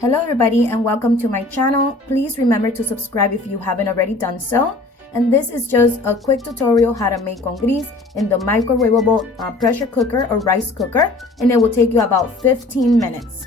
Hello everybody and welcome to my channel. Please remember to subscribe if you haven't already done so. And this is just a quick tutorial how to make congris in the microwavable pressure cooker or rice cooker, and it will take you about 15 minutes.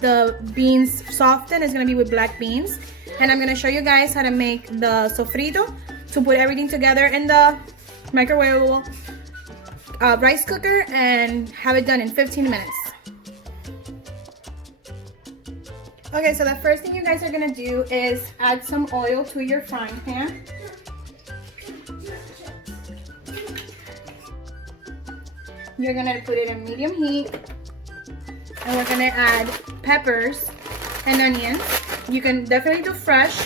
The beans softened is going to be with black beans, and I'm going to show you guys how to make the sofrito to put everything together in the microwavable rice cooker and have it done in 15 minutes. Okay, so the first thing you guys are gonna do is add some oil to your frying pan. You're gonna put it in medium heat, and we're gonna add peppers and onions. You can definitely do fresh.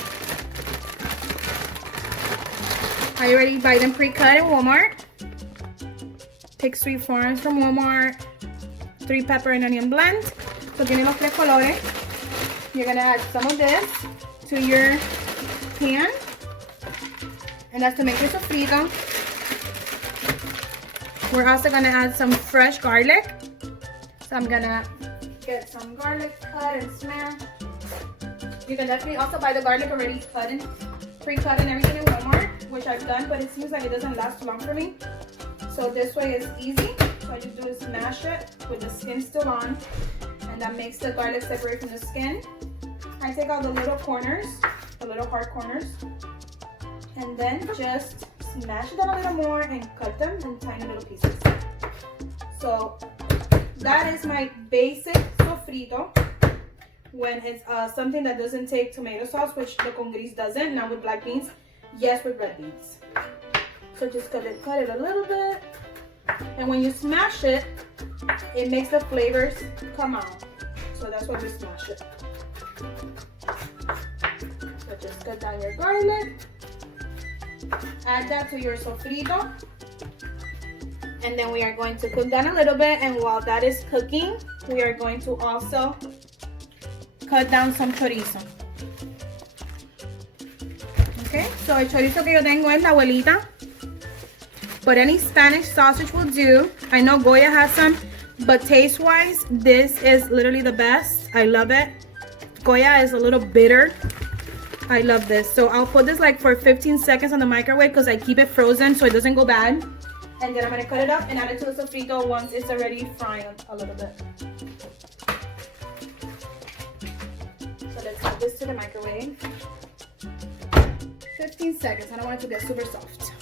I already buy them pre-cut in Walmart. Pick sweet farms from Walmart. 3 pepper and onion blend. So tiene los tres colores. You're gonna add some of this to your pan, and that's to make your sofrito. We're also gonna add some fresh garlic. So I'm gonna get some garlic cut and smashed. You can definitely also buy the garlic already cut and pre-cut and everything in Walmart, which I've done, but it seems like it doesn't last too long for me. So this way is easy. So all you do is smash it with the skin still on, and that makes the garlic separate from the skin. I take out the little corners, the little hard corners, and then just smash it down a little more and cut them in tiny little pieces. So that is my basic sofrito when it's something that doesn't take tomato sauce, which the congris doesn't. Now with black beans, yes, with red beans. So just cut it a little bit, and when you smash it, it makes the flavors come out. So that's why we smash it. So just cut down your garlic, add that to your sofrito, and then we are going to cook that a little bit. And while that is cooking, we are going to also cut down some chorizo. Okay, so el chorizo que yo tengo es la abuelita, but any Spanish sausage will do. I know Goya has some, but taste-wise, this is literally the best. I love it. Goya is a little bitter. I love this. So I'll put this like for 15 seconds on the microwave because I keep it frozen so it doesn't go bad. And then I'm going to cut it up and add it to the sofrito once it's already frying a little bit. So let's add this to the microwave. 15 seconds. I don't want it to get super soft.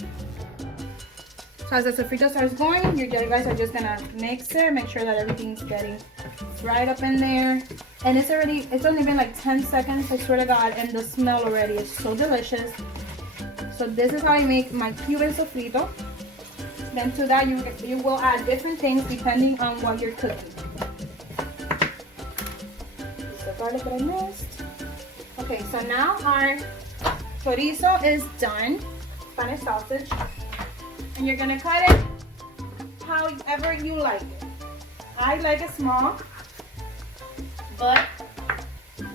So as the sofrito starts going, you guys are just gonna mix it, make sure that everything's getting fried up in there. And it's only been like 10 seconds, I swear to God, and the smell already is so delicious. So this is how I make my Cuban sofrito. Then to that, you will add different things depending on what you're cooking. This is the garlic that I missed. Okay, so now our chorizo is done, Spanish sausage. And you're gonna cut it however you like it. I like it small, but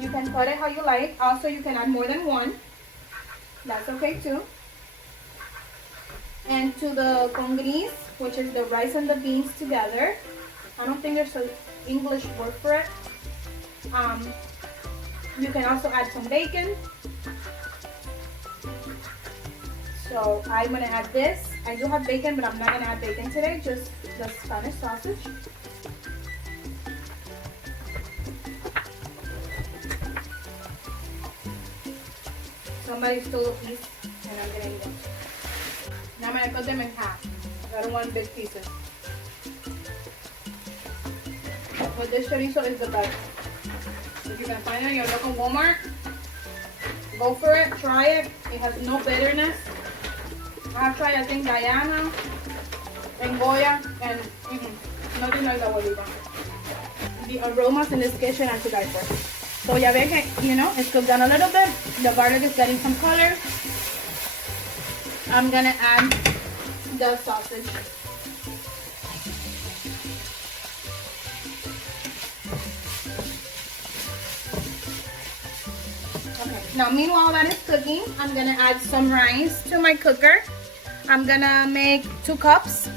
you can cut it how you like. Also, you can add more than one. That's okay too. And to the congris, which is the rice and the beans together. I don't think there's an English word for it. You can also add some bacon. So I'm gonna add this. I do have bacon, but I'm not gonna add bacon today, just the Spanish sausage. Somebody stole a piece, and I'm gonna eat them. Now I'm gonna cut them in half. I don't want big pieces. But this chorizo is the best. If you can find it in your local Walmart, go for it, try it. It has no bitterness. I've tried, I think, Diana and Goya, and nothing like the abuelita. The aromas in this kitchen are to die for. So ya ven que, it's cooked down a little bit. The garlic is getting some color. I'm gonna add the sausage. Okay, now meanwhile that is cooking, I'm gonna add some rice to my cooker. I'm gonna make 2 cups.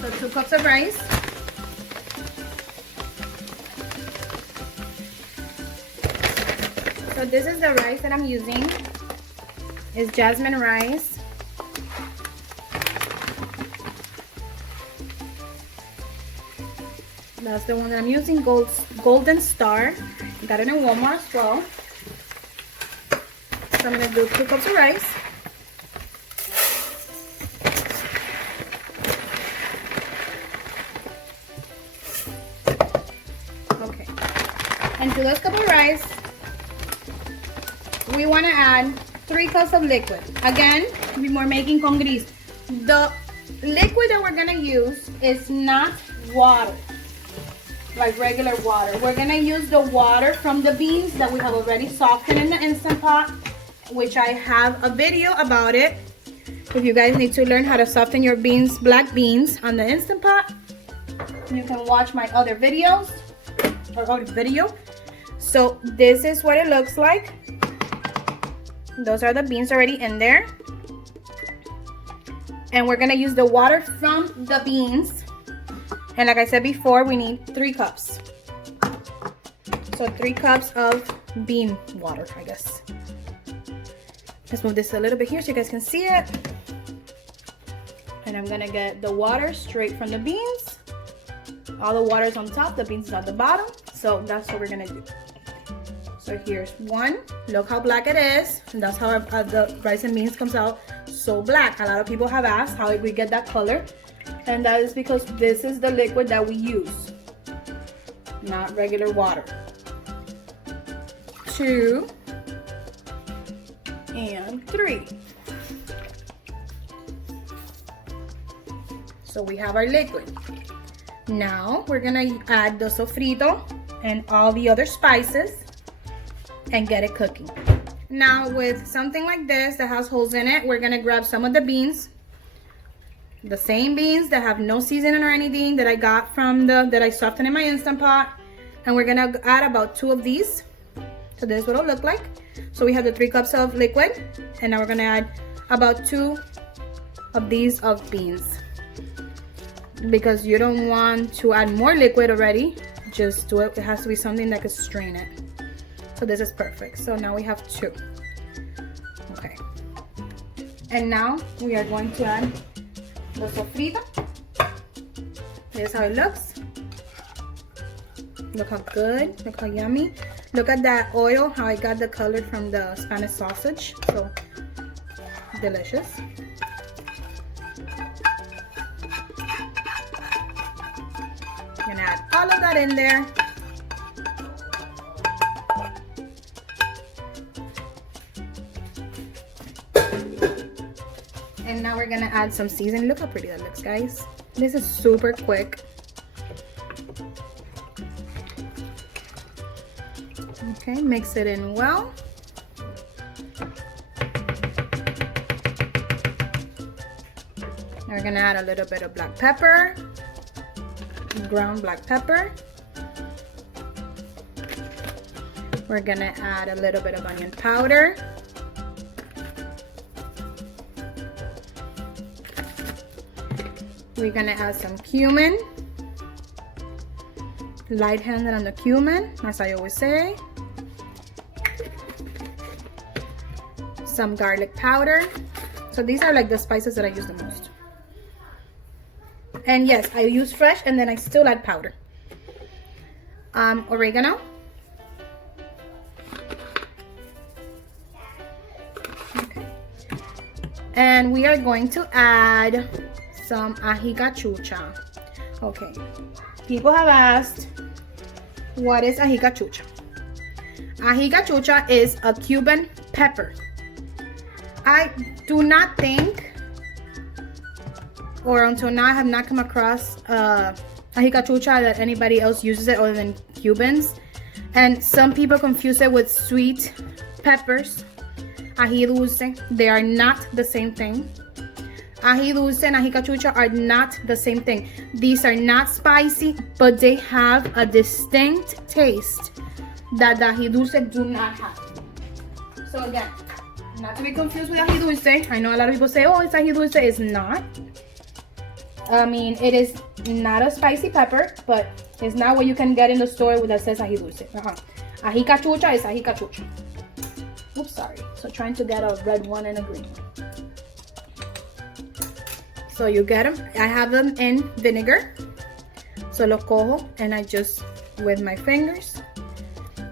So 2 cups of rice. So this is the rice that I'm using. It's jasmine rice. That's the one that I'm using, Golden Star. Got it in Walmart as well. So I'm gonna do 2 cups of rice. Okay. And to this cup of rice, we want to add 3 cups of liquid. Again, we're making congris. The liquid that we're gonna use is not water, like regular water. We're gonna use the water from the beans that we have already softened in the Instant Pot, which I have a video about it. If you guys need to learn how to soften your beans, black beans, on the Instant Pot, you can watch my other videos or other video. So this is what it looks like. Those are the beans already in there. And we're gonna use the water from the beans. And like I said before, we need 3 cups. So 3 cups of bean water, I guess. Let's move this a little bit here so you guys can see it. And I'm gonna get the water straight from the beans. All the water is on top, the beans is at the bottom. So that's what we're gonna do. So here's 1. Look how black it is. And that's how the rice and beans comes out so black. A lot of people have asked how we get that color. And that is because this is the liquid that we use, not regular water. 2 and 3. So we have our liquid. Now we're gonna add the sofrito and all the other spices and get it cooking. Now with something like this that has holes in it, we're gonna grab some of the beans, the same beans that have no seasoning or anything that I got from that I softened in my Instant Pot, and we're gonna add about 2 of these. So this is what it'll look like. So we have the 3 cups of liquid, and now we're gonna add about 2 of these of beans. Because you don't want to add more liquid already, just do it. It has to be something that could strain it. So this is perfect. So now we have 2. Okay. And now we are going to add the sofrito. This is how it looks. Look how good, look how yummy. Look at that oil, how I got the color from the Spanish sausage. So delicious. I'm gonna add all of that in there. And now we're gonna add some seasoning. Look how pretty that looks, guys. This is super quick. Okay, mix it in well. Now we're gonna add a little bit of black pepper, ground black pepper. We're gonna add a little bit of onion powder. We're gonna add some cumin. Light-handed on the cumin, as I always say. Some garlic powder. So these are like the spices that I use the most. And yes, I use fresh and then I still add powder. Oregano. Okay. And we are going to add some ají cachucha. Okay. People have asked, what is ají cachucha? Ají cachucha is a Cuban pepper. I do not think, or until now I have not come across ají cachucha that anybody else uses it other than Cubans. And some people confuse it with sweet peppers, ají dulce. They are not the same thing. Ají dulce and ají cachucha are not the same thing. These are not spicy, but they have a distinct taste that the ají dulce do not have. So again, not to be confused with ají dulce. I know a lot of people say, oh, it's ají dulce. It's not. I mean, it is not a spicy pepper, but it's not what you can get in the store that says ají dulce. Ají cachucha is ají cachucha. Oops, sorry. So trying to get a red one and a green one. So you get them. I have them in vinegar. So lo cojo and I just, with my fingers,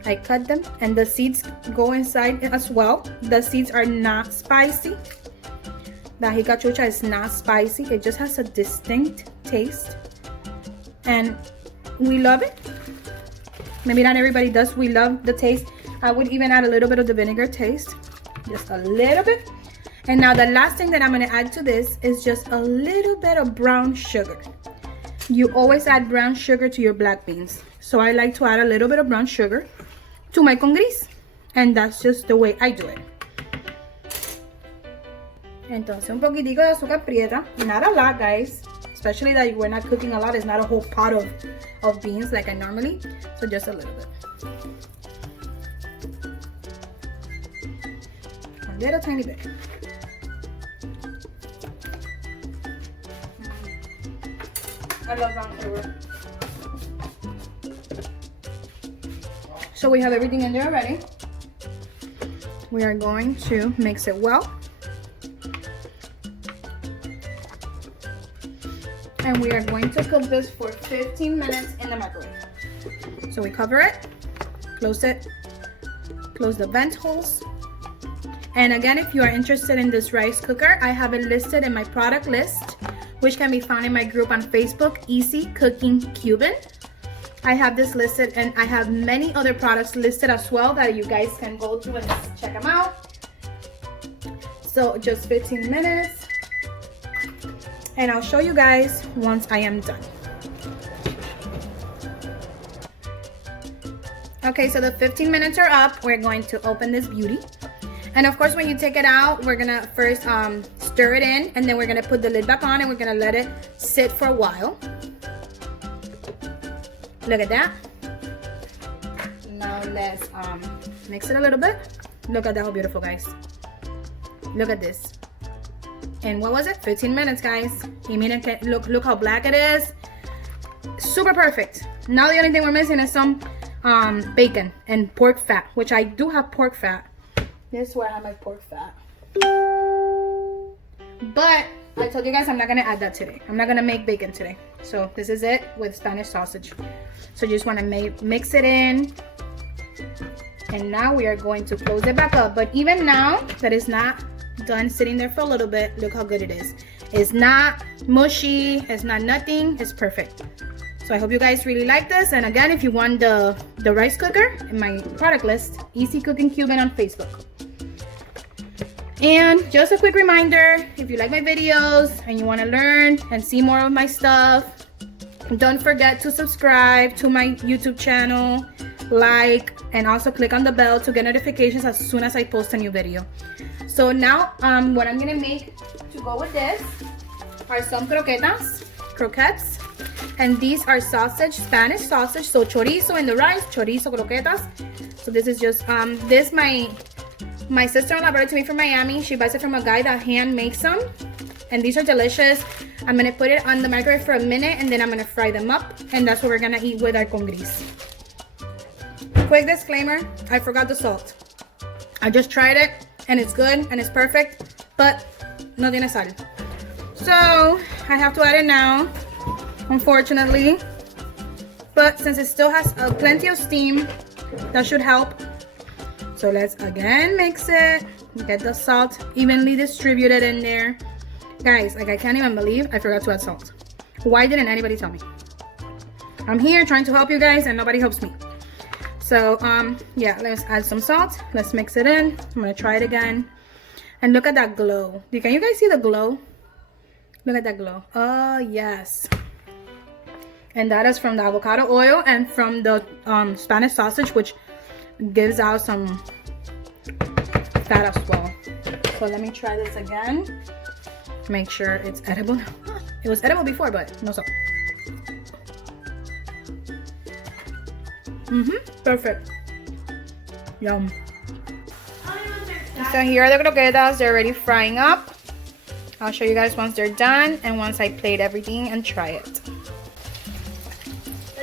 I cut them, and the seeds go inside as well. The seeds are not spicy. The ají cachucha is not spicy. It just has a distinct taste, and we love it. Maybe not everybody does. We love the taste. I would even add a little bit of the vinegar taste, just a little bit. And now the last thing that I'm gonna add to this is just a little bit of brown sugar. You always add brown sugar to your black beans, so I like to add a little bit of brown sugar to my congris, and that's just the way I do it. Entonces un poquitico de azúcar prieta, not a lot, guys, especially that we're not cooking a lot. It's not a whole pot of beans like I normally, so just a little bit, a little tiny bit. I love brown sugar. So we have everything in there already. We are going to mix it well. And we are going to cook this for 15 minutes in the microwave. So we cover it, close the vent holes. And again, if you are interested in this rice cooker, I have it listed in my product list, which can be found in my group on Facebook, Easy Cooking Cuban. I have this listed, and I have many other products listed as well that you guys can go to and check them out. So just 15 minutes, and I'll show you guys once I am done. Okay, so the 15 minutes are up. We're going to open this beauty. And of course, when you take it out, we're gonna first stir it in, and then we're gonna put the lid back on, and we're gonna let it sit for a while. Look at that. Now let's mix it a little bit. Look at that, how beautiful, guys. Look at this. And what was it? 15 minutes, guys. Y miren que, look how black it is. Super perfect. Now the only thing we're missing is some bacon and pork fat, which I do have pork fat. This is where I have my pork fat. But I told you guys I'm not gonna add that today. I'm not gonna make bacon today. So this is it with Spanish sausage. So you just wanna mix it in. And now we are going to close it back up. But even now that it's not done sitting there for a little bit, look how good it is. It's not mushy, it's not nothing, it's perfect. So I hope you guys really like this. And again, if you want the rice cooker in my product list, Easy Cooking Cuban on Facebook. And just a quick reminder, if you like my videos and you want to learn and see more of my stuff, don't forget to subscribe to my YouTube channel, like, and also click on the bell to get notifications as soon as I post a new video. So now what I'm gonna make to go with this are some croquettes, and these are sausage, Spanish sausage, so chorizo in the rice, chorizo croquetas. So this is just my sister-in-law brought it to me from Miami. She buys it from a guy that hand makes them, and these are delicious. I'm gonna put it on the microwave for a minute, and then I'm gonna fry them up, and that's what we're gonna eat with our congris. Quick disclaimer, I forgot the salt. I just tried it, and it's good, and it's perfect, but no tiene sal. So I have to add it now, unfortunately. But since it still has plenty of steam, that should help. So let's again mix it, get the salt evenly distributed in there. Guys, like I can't even believe I forgot to add salt. Why didn't anybody tell me? I'm here trying to help you guys and nobody helps me. So yeah, let's add some salt. Let's mix it in. I'm gonna try it again. And look at that glow. Can you guys see the glow? Look at that glow. Oh yes. And that is from the avocado oil and from the Spanish sausage, which gives out some fat as well. So let me try this again. Make sure it's edible. It was edible before, but no salt. Perfect. Yum. So here are the croquetas. They're already frying up. I'll show you guys once they're done and once I plate everything and try it.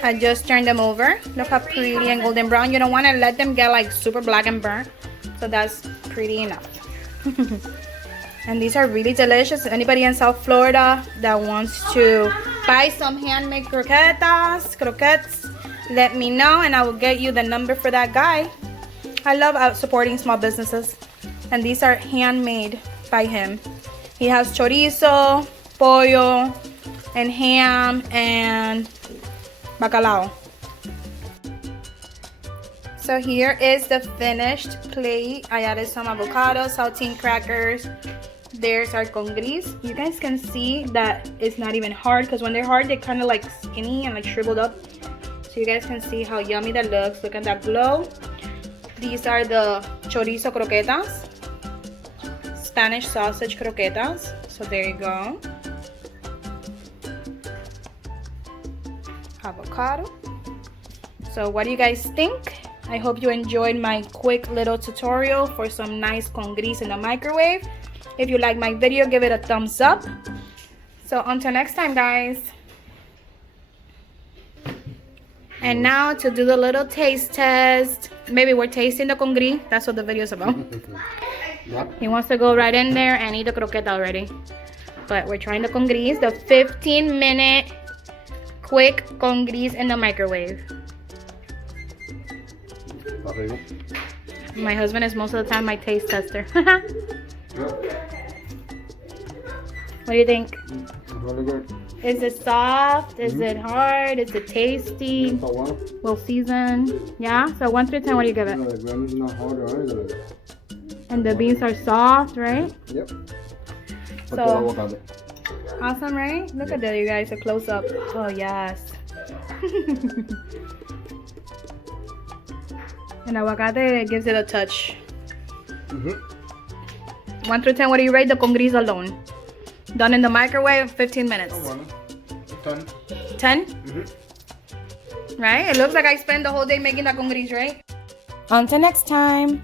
I just turned them over. Look how pretty and golden brown. You don't want to let them get like super black and burnt. So that's pretty enough. And these are really delicious. Anybody in South Florida that wants to buy some handmade croquettes, let me know and I will get you the number for that guy. I love supporting small businesses. And these are handmade by him. He has chorizo, pollo, and ham, and bacalao. So here is the finished plate. I added some avocado, saltine crackers. There's our congris. You guys can see that it's not even hard, because when they're hard, they're kind of like skinny and like shriveled up. So you guys can see how yummy that looks. Look at that glow. These are the chorizo croquetas, Spanish sausage croquetas. So there you go. Avocado. So what do you guys think? I hope you enjoyed my quick little tutorial for some nice congris in the microwave. If you like my video, give it a thumbs up. So until next time, guys. And now to do the little taste test. Maybe we're tasting the congri. That's what the video is about. He wants to go right in there and eat the croqueta already. But we're trying the congris, the 15-minute quick congris in the microwave. My husband is most of the time my taste tester. What do you think? Really good. Is it soft? Is it hard? Is it tasty? Well seasoned. Yeah? So 1 through 10, what do you give it? The gramm's not hard or anything. And the beans are soft, right? Yep. So awesome, right? Look at that, you guys. A close up. Oh yes. And aguacate gives it a touch. 1 through 10, what do you rate the congris alone? Done in the microwave, 15 minutes. 10. 10? Right? It looks like I spent the whole day making the congris, right? Until next time.